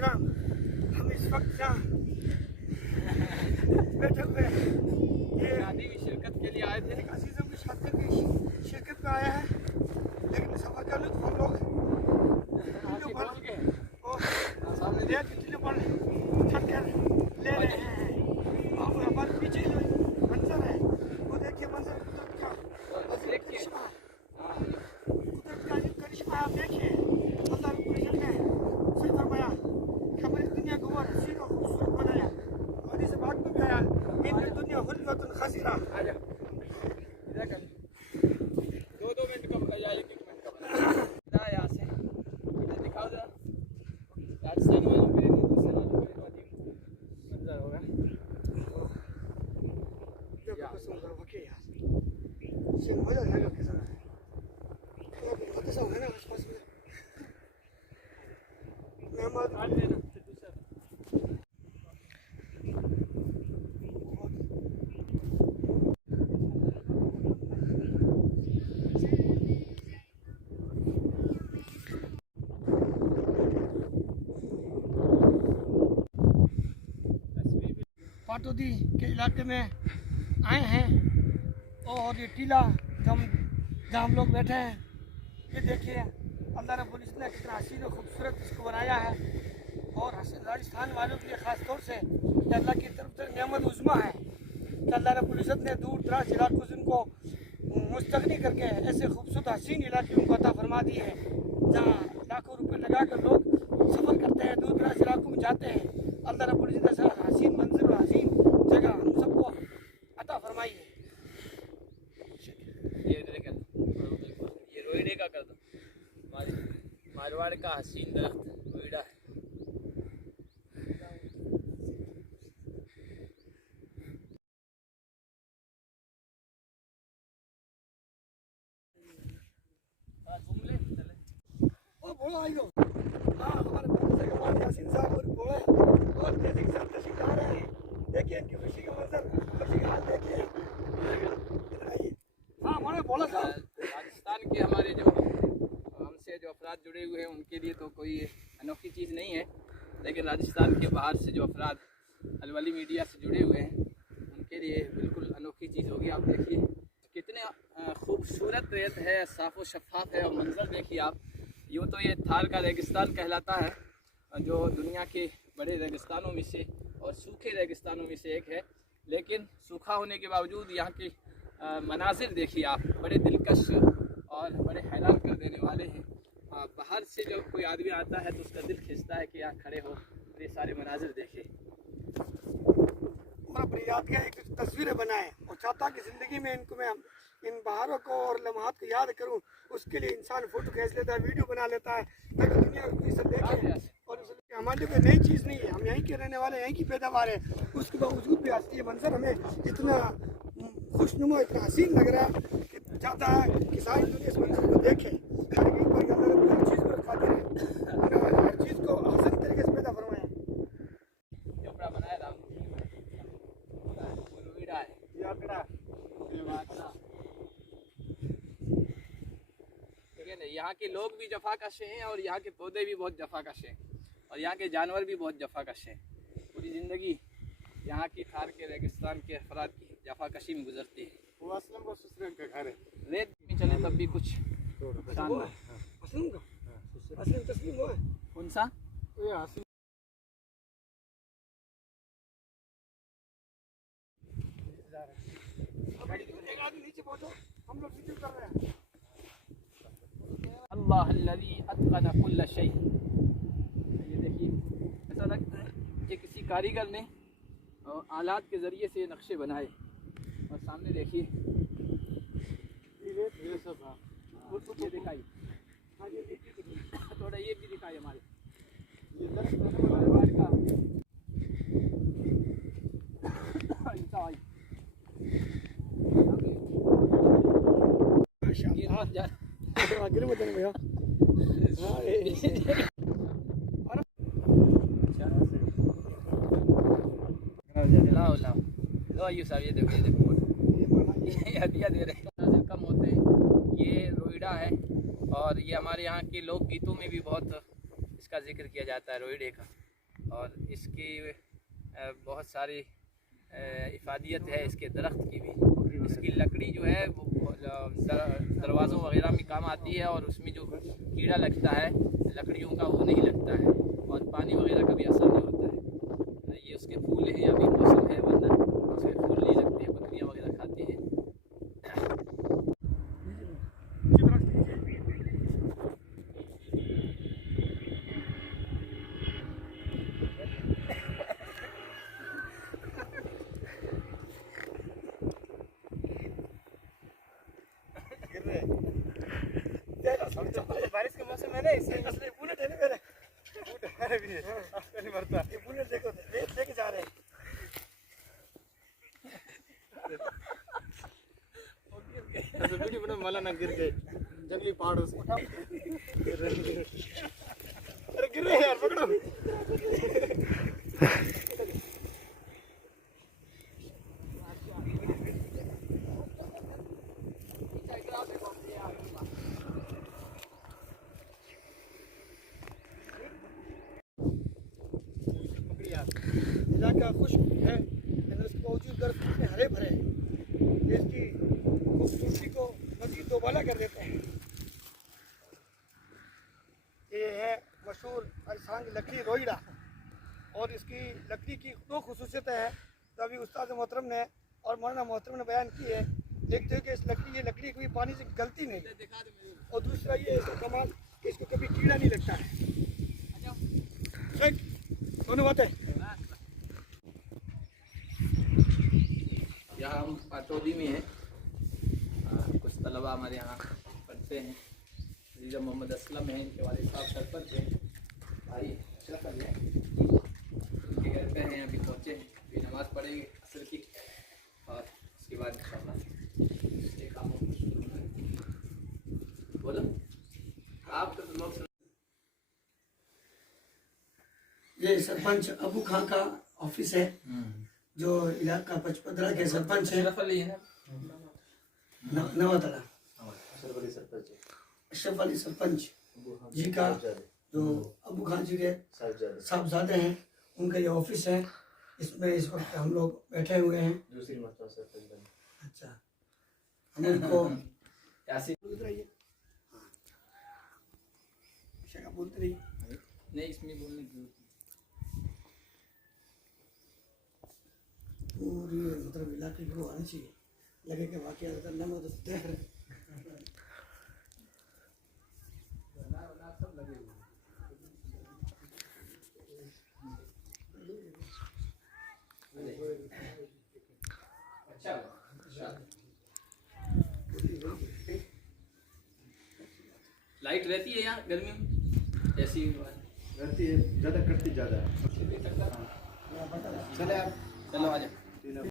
इकराम, हम इस वक्त जहाँ बैठे हुए ये शादी में शिरकत के लिए आए थे। एक अजीज़ों की शादी की शिरकत में आया है, लेकिन सफ़र का लुत्फ़ हम लोग टीलों पर चढ़ कर ले रहे हैं। और हमारे पीछे जो मंजर है वो देखिए, मंजर कुदरत का करिश्मा, कुदरत का ये करिश्मा आप देखिए। अल्लाह रब्बुल इज़्ज़त ने सही फरमाया कि हमारी दुनिया को और हसीन और खूबसूरत बनाया। और इस बात में भी आया इन दुनिया हुल्वतुन खसीरा। दो मिनट का या एक मिनट का बना यहाँ से इधर दिखाओ जरा। राजस्थान वालों के लिए दूसरे वालों के लिए अजीब मंजर होगा। मजा आएगा कैसा है ना आसपास में पाटोदी के इलाके में आए हैं। और ये टीला जहाँ हम लोग बैठे हैं, ये देखिए अल्लाह रब्बुल इज़्ज़त ने कितना हसीन और खूबसूरत इसको बनाया है। और राजस्थान वालों के लिए ख़ास तौर से अल्लाह की तरफ से नेमत उज़्मा है कि अल्लाह रब्बुल इज़्ज़त ने दूर दराज इलाकों से उनको मुस्तगनी करके ऐसे खूबसूरत हसीन इलाके उनको अता फरमा दिए हैं, जहाँ लाखों रुपये लगा कर लोग सफ़र करते हैं, दूर दराज इलाकों में जाते हैं। अल्लाह रब्बुल इज़्ज़त ने हसीन मंजर और हसीन जगह हम सबको अता फरमाई है। ये रोईड़े का कर दो। मारवाड़ का हसीन दरख्त रोईड़ा है। देखिए इनकी खुशी का मंजर, खुशी का हाल देखिए। हाँ मैंने बोला था राजस्थान के हमारे जो हमसे जो अफराद जुड़े हुए हैं उनके लिए तो कोई अनोखी चीज़ नहीं है, लेकिन राजस्थान के बाहर से जो अफराद अलवली मीडिया से जुड़े हुए हैं उनके लिए बिल्कुल अनोखी चीज़ होगी। आप देखिए कितने खूबसूरत रेत है, साफ़ व शफ़ाफ है। और मंजर देखिए आप, यूँ तो ये थार का रेगिस्तान कहलाता है, जो दुनिया के बड़े रेगिस्तानों में से और सूखे रेगिस्तानों में से एक है, लेकिन सूखा होने के बावजूद यहाँ के मनाजिर देखिए आप, बड़े दिलकश और बड़े हैरान कर देने वाले हैं। बाहर से जब कोई आदमी आता है तो उसका दिल खिंचता है कि यहाँ खड़े हो ये सारे मनाजिर देखे। और अपनी याद के एक तस्वीरें बनाए और चाहता कि ज़िंदगी में इनको मैं इन बहारों को और लम्हात को याद करूं, उसके लिए इंसान फ़ोटो खींच लेता है, वीडियो बना लेता है ताकि दुनिया इसे देखे। और इसलिए हमारे लिए नई चीज़ नहीं है, हम यहीं के रहने वाले, यहीं की पैदावार है। उसके बावजूद भी आज ये मंजर हमें इतना खुशनुमा, इतना हसीन लग रहा है कि चाहता है कि सारी दुनिया इस मंजर को देखे। हर चीज़ को खाते हैं, हर चीज़ को हसन तरीके से पैदा फरमाएं। यहाँ के लोग भी जफाकश हैं और यहाँ के पौधे भी बहुत जफाकश हैं और यहाँ के जानवर भी बहुत जफाकश हैं। पूरी ज़िंदगी यहाँ की थार के रेगिस्तान के अफराद की जफाकशी में गुजरती है। वो असलम का ससुराल का घर है, रेत में चले तब भी कुछ शानदार। असलम का असलम तस्लीम हुआ है कौन सा? नीचे पहुंचो, हम लोग वीडियो कर रहे हैं। अल्लाह अल्लज़ी अतक़ना कुल्ल शै। ये देखिए ऐसा लगता है कि किसी कारीगर ने आलात के ज़रिए से नक्शे बनाए। और सामने देखिए ये सब ये दिखाई, थोड़ा ये भी दिखाई हमारे ये मारवाड़ का आगे में भैया साहब ये देखो ये हदिया दे रहे हैं, कम होते हैं। ये रोईड़ा है और ये हमारे यहाँ के लोक गीतों में भी बहुत इसका जिक्र किया जाता है रोईड़े का। और इसकी बहुत सारी इफादियत है इसके दरख्त की भी। इसकी लकड़ी जो है वो दरवाज़ों वगैरह में काम आती है और उसमें जो कीड़ा लगता है लकड़ियों का वो नहीं लगता है और पानी वगैरह का भी असर नहीं होता है। ये उसके फूल हैं, अभी मौसम है, वरना उसके फूल नहीं लगते हैं, बकरियाँ वगैरह खाती हैं। बारिश के मौसम है ना, इसलिए असली बुलेट है ना मेरे। बुलेट भी है, नहीं मरता। ये बुलेट देखो, लेके जा रहे हैं। ऐसे वीडियो बना माला ना गिर गए जंगली पहाड़ों से। अरे गिर रहे यार, पकड़ो। इलाका खुश्क है लेकिन उसके बावजूद दरख्त इतने हरे भरे हैं कि इसकी खूबसूरती को मज़ीद दोबाला कर देते हैं। ये है मशहूर अरसांग लकड़ी रोइड़ा और इसकी लकड़ी की दो खसूसियतें हैं तो अभी उस्ताद मोहतरम ने और मौलाना मोहतरम ने बयान की है। एक तो कि ये लकड़ी कभी पानी से गलती नहीं, और दूसरा ये इसका कमाल कि इसको कभी कीड़ा नहीं लगता है। दोनों बातें। यहाँ हम पाटौदी में हैं, कुछ तलबा हमारे यहाँ पढ़ते हैं। अजीज़ा मोहम्मद असलम हैं, इनके वालिद साहब सरपंच हैं, भाई अशरफ अली हैं, उनके घर पे हैं, अभी पहुँचे हैं, अभी नमाज़ पढ़ेंगे असर की और उसके बाद इंशाअल्लाह ये काम शुरू होगा। बोलो आप तो लोग। ये सरपंच अबू खां का ऑफिस है जो इलाका पचपदरा के सरपंच है। नवातला अशरफ अली सरपंच जी का जो अबू खान जी के साहबजादे हैं उनका ये ऑफिस है। इसमें इस वक्त हम लोग बैठे हुए हैं। दूसरी मरतबा सरपंच बने। अच्छा, हम उनको बोलते रहिए, बोलते रहिए। नहीं, इसमें बोलने की पूरी मतलब इलाके को आनी चाहिए, लगे कि वाकई करना में तो देख रहे। सब लगे हुए अच्छा लाइट रहती है यहाँ गर्मी में ऐसी रहती है, ज़्यादा कटती ज़्यादा है। चले आप, चलो आ जाओ।